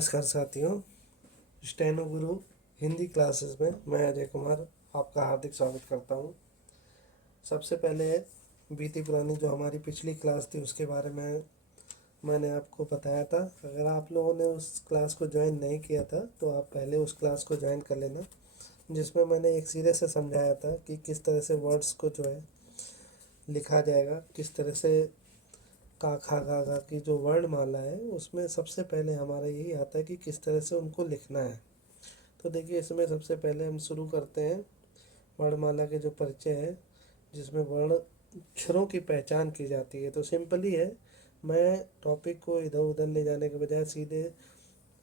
नमस्कार साथियों, स्टेनो गुरु हिंदी क्लासेस में मैं अजय कुमार आपका हार्दिक स्वागत करता हूं। सबसे पहले बीती पुरानी जो हमारी पिछली क्लास थी उसके बारे में मैंने आपको बताया था। अगर आप लोगों ने उस क्लास को ज्वाइन नहीं किया था तो आप पहले उस क्लास को ज्वाइन कर लेना, जिसमें मैंने एक सिरे से समझाया था कि किस तरह से वर्ड्स को जो है लिखा जाएगा, किस तरह से का खा गा गा की जो वर्णमाला है उसमें सबसे पहले हमारा यही आता है कि किस तरह से उनको लिखना है। तो देखिए, इसमें सबसे पहले हम शुरू करते हैं वर्णमाला के जो परिचय है, जिसमें वर्ण अक्षरों की पहचान की जाती है। तो सिंपली है, मैं टॉपिक को इधर उधर ले जाने के बजाय सीधे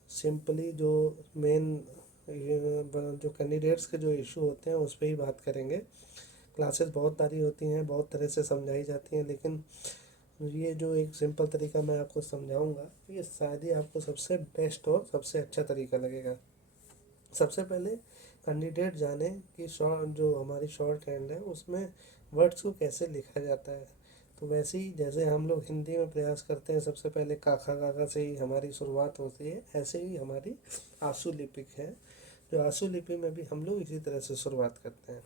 सिंपली जो मेन जो कैंडिडेट्स के जो इशू होते हैं उस पर ही बात करेंगे। क्लासेस बहुत सारी होती हैं, बहुत तरह से समझाई जाती हैं, लेकिन ये जो एक सिंपल तरीका मैं आपको समझाऊंगा ये शायद ही आपको सबसे बेस्ट और सबसे अच्छा तरीका लगेगा। सबसे पहले कैंडिडेट जाने कि शॉर्ट जो हमारी शॉर्ट हैंड है उसमें वर्ड्स को कैसे लिखा जाता है। तो वैसे ही जैसे हम लोग हिंदी में प्रयास करते हैं सबसे पहले काखा काका से ही हमारी शुरुआत होती है, ऐसे ही हमारी आंसू लिपिक है, जो आंसू लिपि में भी हम लोग इसी तरह से शुरुआत करते हैं।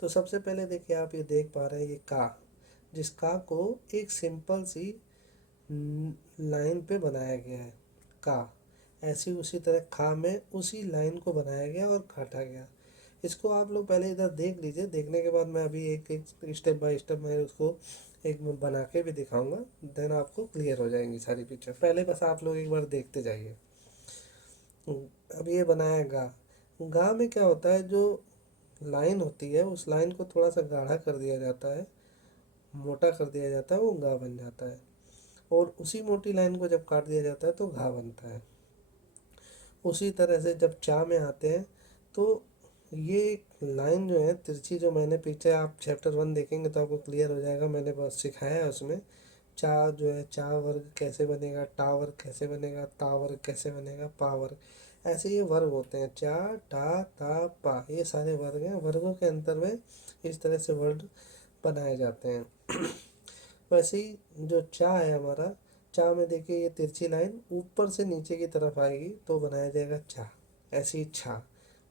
तो सबसे पहले देखिए, आप ये देख पा रहे हैं ये का, जिस का को एक सिंपल सी लाइन पे बनाया गया है का, ऐसी उसी तरह खा में उसी लाइन को बनाया गया और काटा गया। इसको आप लोग पहले इधर देख लीजिए, देखने के बाद मैं अभी एक एक स्टेप बाय स्टेप मैं उसको एक बना के भी दिखाऊंगा, देन आपको क्लियर हो जाएंगी सारी पिक्चर। पहले बस आप लोग एक बार देखते जाइए। अब ये बनाया गा, गा में क्या होता है, जो लाइन होती है उस लाइन को थोड़ा सा गाढ़ा कर दिया जाता है, मोटा कर दिया जाता है, वो गा बन जाता है। और उसी मोटी लाइन को जब काट दिया जाता है तो घा बनता है। उसी तरह से जब चा में आते हैं तो ये एक लाइन जो है तिरछी, जो मैंने पीछे आप चैप्टर 1 देखेंगे तो आपको क्लियर हो जाएगा, मैंने बस सिखाया है उसमें। चा जो है, चा वर्ग कैसे बनेगा, टा वर्ग कैसे बनेगा, ता वर्ग कैसे बनेगा, पा वर्ग, ऐसे ये वर्ग होते हैं। चा टा ता पा, ये सारे वर्ग हैं। वर्गों के अंतर में इस तरह से वर्ड बनाए जाते हैं। वैसे ही जो चा है हमारा, चा में देखिए ये तिरछी लाइन ऊपर से नीचे की तरफ आएगी तो बनाया जाएगा चा। ऐसे ही छा,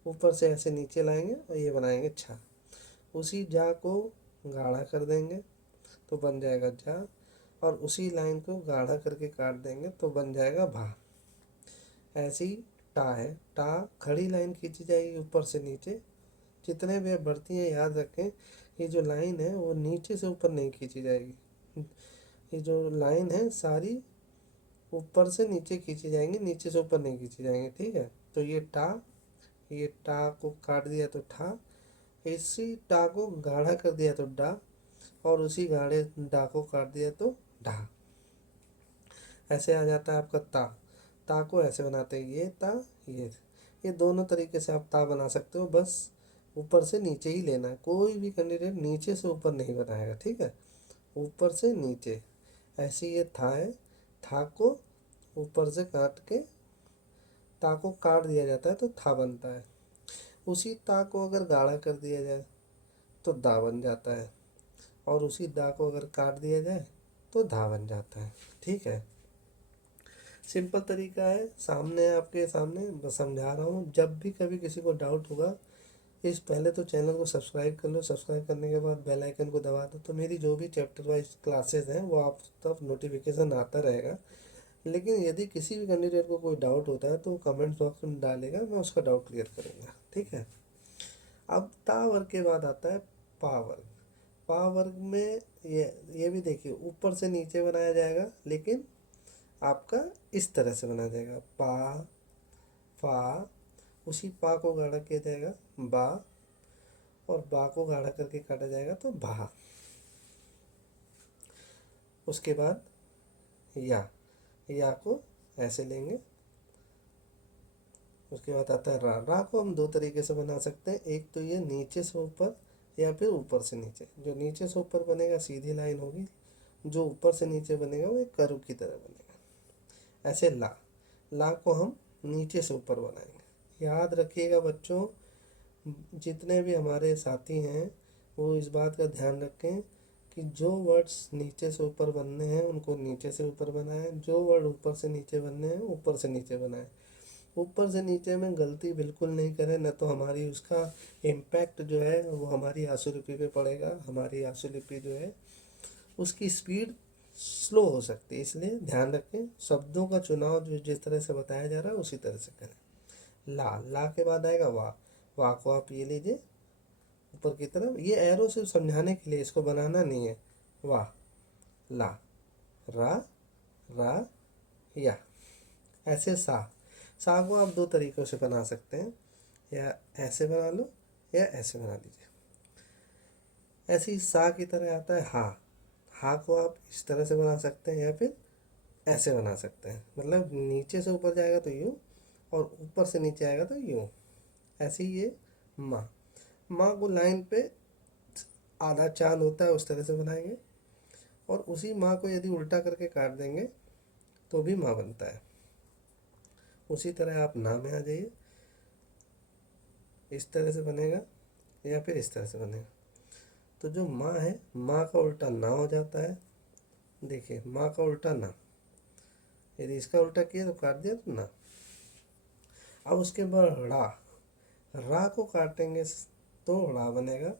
ऊपर से ऐसे नीचे लाएंगे और ये बनाएंगे छा। उसी जा को गाढ़ा कर देंगे तो बन जाएगा जा, और उसी लाइन को गाढ़ा करके काट देंगे तो बन जाएगा भा। ऐसे ही टा है, टा खड़ी लाइन खींची जाएगी ऊपर से नीचे। जितने भी बढ़ती हैं याद रखें, ये जो लाइन है वो नीचे से ऊपर नहीं खींची जाएगी। ये जो लाइन है सारी ऊपर से नीचे खींची जाएंगी, नीचे से ऊपर नहीं खींची जाएंगी, ठीक है। तो ये टा को काट दिया तो ठा, इसी टा को गाढ़ा कर दिया तो डा, और उसी गाढ़े डा को काट दिया तो ढा। ऐसे आ जाता है आपका ता। ता को ऐसे बनाते हैं, ये ता ये दोनों तरीके से आप ता बना सकते हो, बस ऊपर से नीचे ही लेना है। कोई भी कैंडिडेट नीचे से ऊपर नहीं बनाएगा, ठीक है, ऊपर से नीचे। ऐसे ये था है, था को ऊपर से काट के ता को काट दिया जाता है तो था बनता है। उसी ता को अगर गाढ़ा कर दिया जाए तो दा बन जाता है, और उसी दा को अगर काट दिया जाए तो धा बन जाता है, ठीक है। सिंपल तरीका है, सामने आपके सामने बस समझा रहा हूँ। जब भी कभी किसी को डाउट होगा, इस पहले तो चैनल को सब्सक्राइब कर लो, सब्सक्राइब करने के बाद बेल आइकन को दबा दो, तो मेरी जो भी चैप्टर वाइज क्लासेस हैं वो आप तक नोटिफिकेशन आता रहेगा। लेकिन यदि किसी भी कैंडिडेट को कोई डाउट होता है तो वो कमेंट बॉक्स में डालेगा, मैं उसका डाउट क्लियर करूँगा, ठीक है। अब ता वर्ग के बाद आता है पा वर्ग। पा वर्ग में ये भी देखिए ऊपर से नीचे बनाया जाएगा, लेकिन आपका इस तरह से बनाया जाएगा पा फा, उसी पा को गाढ़ा किया जाएगा बा, और बा को गाढ़ा करके काटा जाएगा तो भा। उसके बाद या को ऐसे लेंगे। उसके बाद आता है रा। रा को हम दो तरीके से बना सकते हैं, एक तो ये नीचे से ऊपर या फिर ऊपर से नीचे। जो नीचे से ऊपर बनेगा सीधी लाइन होगी, जो ऊपर से नीचे बनेगा वो एक कर्व की तरह बनेगा। ऐसे ला को हम नीचे से ऊपर बनाएंगे। याद रखिएगा बच्चों, जितने भी हमारे साथी हैं वो इस बात का ध्यान रखें कि जो वर्ड्स नीचे से ऊपर बनने हैं उनको नीचे से ऊपर बनाएं, जो वर्ड ऊपर से नीचे बनने हैं ऊपर से नीचे बनाएं। ऊपर से नीचे में गलती बिल्कुल नहीं करें, न तो हमारी उसका इम्पैक्ट जो है वो हमारी आशुलिपि पे पड़ेगा। हमारी आशुलिपि जो है उसकी स्पीड स्लो हो सकती है, इसलिए ध्यान रखें शब्दों का चुनाव जो जिस तरह से बताया जा रहा है उसी तरह से करें। ला, ला के बाद आएगा वाह। वाह को आप ये लीजिए ऊपर की तरफ, ये एरो सिर्फ समझाने के लिए, इसको बनाना नहीं है। वाह, ला, रा, रा, या। ऐसे सा, सा को आप दो तरीक़ों से बना सकते हैं, या ऐसे बना लो या ऐसे बना लीजिए। ऐसे ही सा की तरह आता है हा। हा को आप इस तरह से बना सकते हैं या फिर ऐसे बना सकते हैं, मतलब नीचे से ऊपर जाएगा तो यूँ और ऊपर से नीचे आएगा तो यूँ। ऐसे ही ये माँ, माँ को लाइन पे आधा चांद होता है उस तरह से बनाएंगे, और उसी माँ को यदि उल्टा करके काट देंगे तो भी माँ बनता है। उसी तरह आप ना में आ जाइए, इस तरह से बनेगा या फिर इस तरह से बनेगा। तो जो माँ है, माँ का उल्टा ना हो जाता है। देखिए माँ का उल्टा ना, यदि इसका उल्टा किया तो काट दिया तो ना। अब उसके बाद रा, रा को काटेंगे तो रा बनेगा।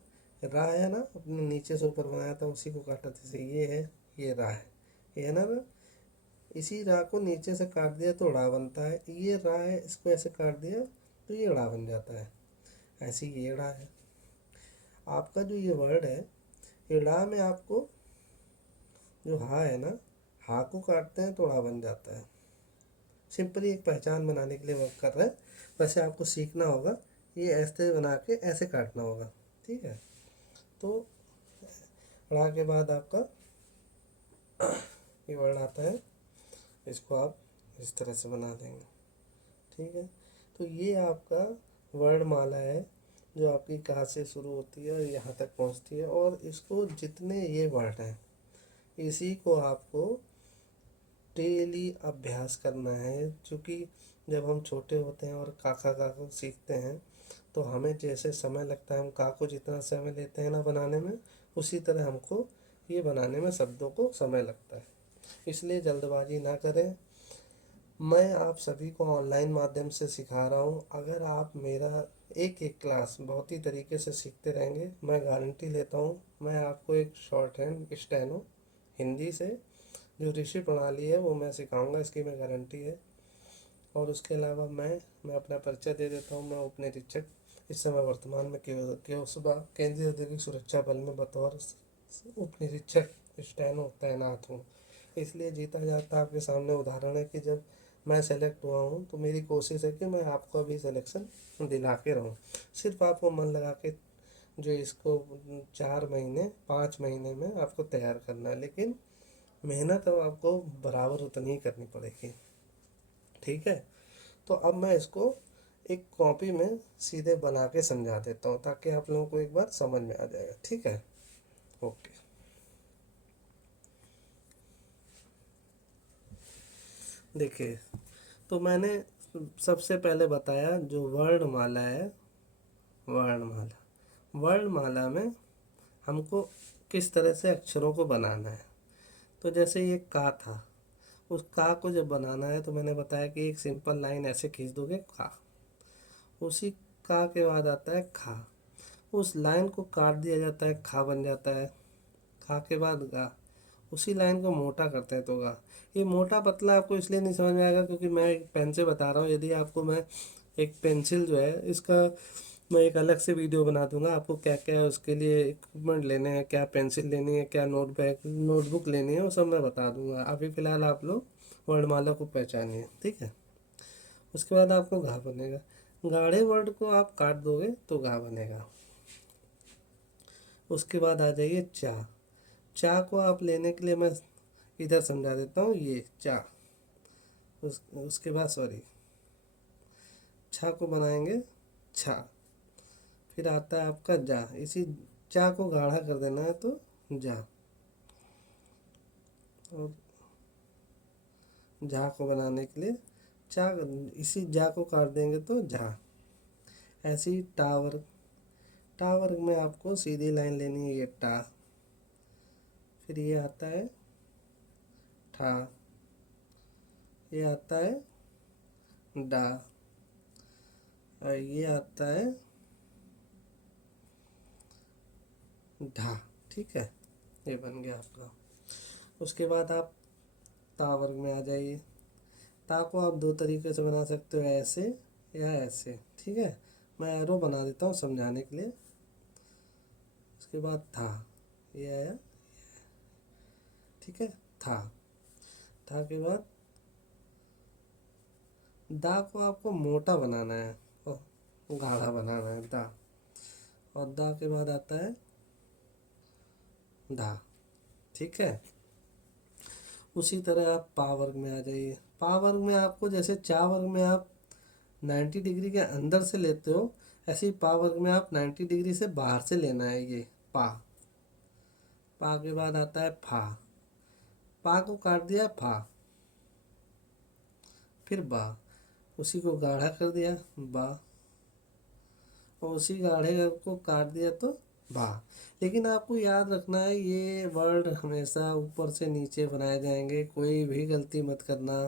रा है ना, अपने नीचे से ऊपर बनाया था उसी को काटा, जैसे ये है, ये रा है, ये है ना रा। इसी रा को नीचे से काट दिया तो रा बनता है। ये रा है, इसको ऐसे काट दिया तो ये रा बन जाता है। ऐसे ही ये रा है। आपका जो ये वर्ड है, ये रा में आपको जो हा है ना, हा को काटते हैं तो रा बन जाता है। सिंपली एक पहचान बनाने के लिए वर्क कर रहे हैं। वैसे आपको सीखना होगा, ये ऐसे बना के ऐसे काटना होगा, ठीक है। तो रा के बाद आपका ये वर्ड आता है, इसको आप इस तरह से बना देंगे, ठीक है। तो ये आपका वर्णमाला है जो आपकी कहाँ से शुरू होती है और यहाँ तक पहुँचती है। और इसको जितने ये वर्ड हैं इसी को आपको डेली अभ्यास करना है, क्योंकि जब हम छोटे होते हैं और काका काका सीखते हैं तो हमें जैसे समय लगता है, हम का को जितना समय लेते हैं ना बनाने में, उसी तरह हमको ये बनाने में शब्दों को समय लगता है। इसलिए जल्दबाजी ना करें। मैं आप सभी को ऑनलाइन माध्यम से सिखा रहा हूँ। अगर आप मेरा एक एक क्लास बहुत ही तरीके से सीखते रहेंगे, मैं गारंटी लेता हूँ मैं आपको एक शॉर्ट हैंड स्टेनो हिंदी से जो ऋषि प्रणाली है वो मैं सिखाऊंगा, इसकी मैं गारंटी है। और उसके अलावा मैं अपना परिचय दे देता हूँ। मैं उपनिरीक्षक इस समय वर्तमान में केवसुबा केंद्रीय औद्योगिक सुरक्षा बल में बतौर उपनिरीक्षक स्टेनो तैनात हूँ। इसलिए जीता जाता आपके सामने उदाहरण है कि जब मैं सेलेक्ट हुआ हूँ तो मेरी कोशिश है कि मैं आपको अभी सिलेक्शन दिला के रहूँ। सिर्फ आपको मन लगा के जो इसको 4 महीने 5 महीने में आपको तैयार करना है, लेकिन मेहनत अब आपको बराबर उतनी ही करनी पड़ेगी, ठीक है। तो अब मैं इसको एक कॉपी में सीधे बना के समझा देता हूँ ताकि आप लोगों को एक बार समझ में आ जाएगा, ठीक है। ओके, देखिए तो मैंने सबसे पहले बताया जो वर्णमाला है, वर्णमाला, वर्णमाला में हमको किस तरह से अक्षरों को बनाना है। तो जैसे ये का था, उस का को जब बनाना है तो मैंने बताया कि एक सिंपल लाइन ऐसे खींच दोगे का, उसी का के बाद आता है खा, उस लाइन को काट दिया जाता है, खा बन जाता है। खा के बाद गा, उसी लाइन को मोटा करते हैं तो गा। ये मोटा पतला आपको इसलिए नहीं समझ में आएगा क्योंकि मैं एक पेन से बता रहा हूँ। यदि आपको मैं एक पेंसिल जो है इसका मैं एक अलग से वीडियो बना दूंगा, आपको क्या क्या उसके लिए इक्विपमेंट लेने हैं, क्या पेंसिल लेनी है, क्या नोटबुक लेनी है, वो सब मैं बता दूंगा। अभी फ़िलहाल आप लोग वर्णमाला को पहचानिए, ठीक है। उसके बाद आपको घा बनेगा। गाढ़े वर्ड को आप काट दोगे तो घा बनेगा। उसके बाद आ जाइए चा। चा को आप लेने के लिए मैं इधर समझा देता हूँ, ये चा। उसके बाद सॉरी, छा को बनाएंगे छा। फिर आता है आपका जा, इसी चा को गाढ़ा कर देना है तो जा। और झा को बनाने के लिए चा, इसी जा को काट देंगे तो झा। ऐसे ही टावर, टावर में आपको सीधी लाइन लेनी है, ये टा। फिर ये आता है ठा, ये आता है डा, और ये आता है ढा। ठीक है, ये बन गया आपका। उसके बाद आप ता वर्ग में आ जाइए। ता को आप दो तरीके से बना सकते हो, ऐसे या ऐसे। ठीक है, मैं एरो बना देता हूँ समझाने के लिए। उसके बाद था, ये आया। ठीक है, था। था के बाद दा को आपको मोटा बनाना है और गाढ़ा बनाना है, दा। और दा के बाद आता है धा। ठीक है, उसी तरह आप पा वर्ग में आ जाइए। पा वर्ग में आपको जैसे चा वर्ग में आप 90 डिग्री के अंदर से लेते हो, ऐसे ही पा वर्ग में आप 90 डिग्री से बाहर से लेना है। ये पा। पा के बाद आता है फा। पा को काट दिया फा, फिर बा, उसी को गाढ़ा कर दिया बा, और उसी गाढ़े को काट दिया तो भा। लेकिन आपको याद रखना है, ये वर्ड हमेशा ऊपर से नीचे बनाए जाएंगे, कोई भी गलती मत करना।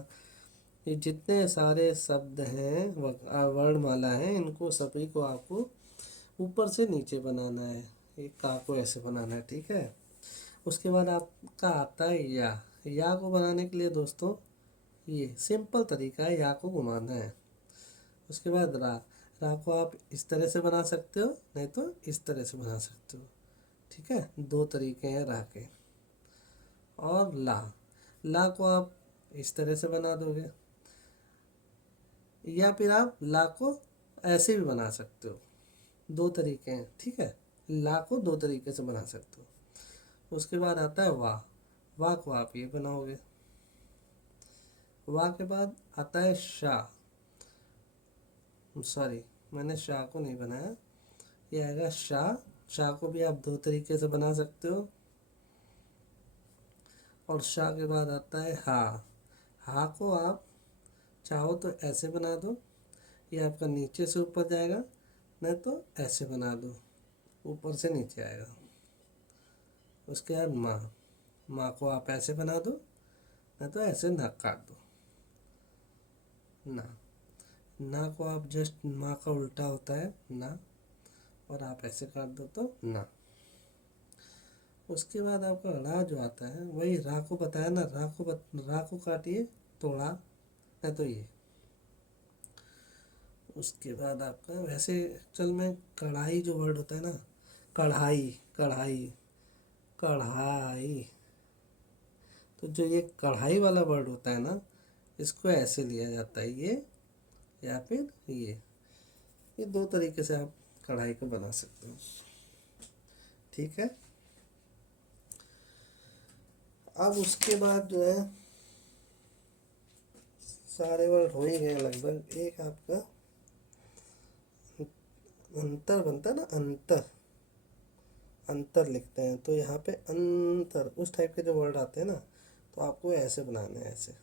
ये जितने सारे शब्द हैं, वर्णमाला हैं, इनको सभी को आपको ऊपर से नीचे बनाना है। एक का को ऐसे बनाना है। ठीक है, उसके बाद आपका आता है या को बनाने के लिए दोस्तों ये सिंपल तरीका है, या को घुमाना है। उसके बाद रा। रा को आप इस तरह से बना सकते हो, नहीं तो इस तरह से बना सकते हो। ठीक है, दो तरीके हैं रा के। और ला। ला को आप इस तरह से बना दोगे, या फिर आप ला को ऐसे भी बना सकते हो। दो तरीके हैं। ठीक है, ला को दो तरीके से बना सकते हो। उसके बाद आता है वाह। वाह को आप ये बनाओगे। वाह के बाद आता है शाह। सॉरी, मैंने शाह को नहीं बनाया, ये आएगा शाह। शाह को भी आप दो तरीके से बना सकते हो। और शाह के बाद आता है हा। हा को आप चाहो तो ऐसे बना दो, ये आपका नीचे से ऊपर जाएगा, नहीं तो ऐसे बना दो, ऊपर से नीचे आएगा। उसके बाद माँ। माँ को आप ऐसे बना दो, नहीं तो ऐसे नाक काट दो, ना। ना को आप जस्ट माँ का उल्टा होता है ना, और आप ऐसे काट दो तो ना। उसके बाद आपका रा जो आता है, वही रा को बताया ना, रा को काटिए तो रा, नहीं तो ये। उसके बाद आपका वैसे एक्चुअल में कढ़ाई जो वर्ड होता है ना, कढ़ाई कढ़ाई कढ़ाई, तो जो ये कढ़ाई वाला वर्ड होता है ना, इसको ऐसे लिया जाता है, ये या फिर ये दो तरीके से आप कढ़ाई को बना सकते हो। ठीक है, अब उसके बाद जो है सारे वर्ड हो ही गए लगभग। एक आपका अंतर बनता है ना, अंतर, अंतर लिखते हैं तो यहाँ पे अंतर, उस टाइप के जो वर्ड आते हैं ना, तो आपको ऐसे बनाने हैं, ऐसे।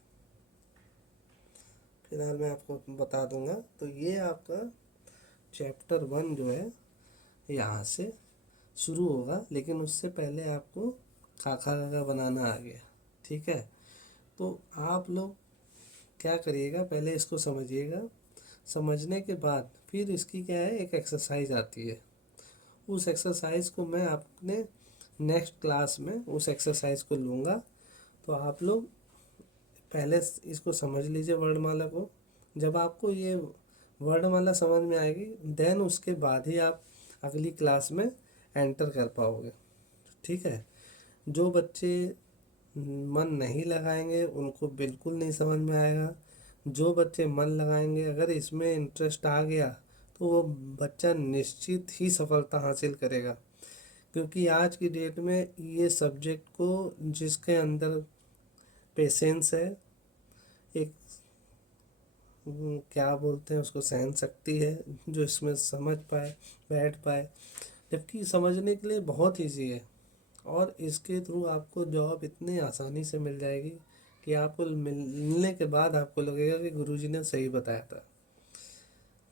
फिलहाल मैं आपको बता दूंगा। तो ये आपका चैप्टर 1 जो है यहाँ से शुरू होगा, लेकिन उससे पहले आपको खाखा खाखा बनाना आ गया। ठीक है, तो आप लोग क्या करिएगा, पहले इसको समझिएगा। समझने के बाद फिर इसकी क्या है, एक एक्सरसाइज आती है। उस एक्सरसाइज को मैं अपने नेक्स्ट क्लास में उस एक्सरसाइज को लूँगा। तो आप लोग पहले इसको समझ लीजिए वर्णमाला को। जब आपको ये वर्णमाला समझ में आएगी, देन उसके बाद ही आप अगली क्लास में एंटर कर पाओगे। ठीक है, जो बच्चे मन नहीं लगाएंगे उनको बिल्कुल नहीं समझ में आएगा। जो बच्चे मन लगाएंगे, अगर इसमें इंटरेस्ट आ गया, तो वो बच्चा निश्चित ही सफलता हासिल करेगा। क्योंकि आज की डेट में ये सब्जेक्ट को, जिसके अंदर पेशेंस है, एक क्या बोलते हैं उसको, सहन शक्ति है, जो इसमें समझ पाए, बैठ पाए, जबकि समझने के लिए बहुत ईजी है। और इसके थ्रू आपको जॉब इतनी आसानी से मिल जाएगी कि आपको मिलने के बाद आपको लगेगा कि गुरुजी ने सही बताया था।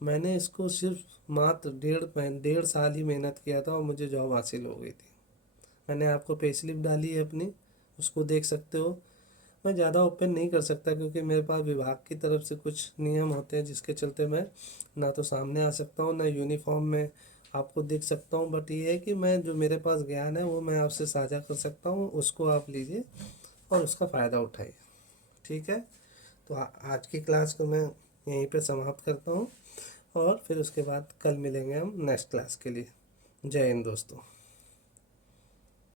मैंने इसको सिर्फ मात्र डेढ़ साल ही मेहनत किया था और मुझे जॉब हासिल हो गई थी। मैंने आपको पे स्लिप डाली है अपनी, उसको देख सकते हो। मैं ज़्यादा ओपन नहीं कर सकता, क्योंकि मेरे पास विभाग की तरफ से कुछ नियम होते हैं जिसके चलते मैं ना तो सामने आ सकता हूँ, ना यूनिफॉर्म में आपको दिख सकता हूँ। बट ये है कि मैं जो मेरे पास ज्ञान है वो मैं आपसे साझा कर सकता हूँ, उसको आप लीजिए और उसका फ़ायदा उठाइए। ठीक है, तो आज की क्लास को मैं यहीं पे समाप्त करता हूँ, और फिर उसके बाद कल मिलेंगे हम नेक्स्ट क्लास के लिए। जय हिंद दोस्तों।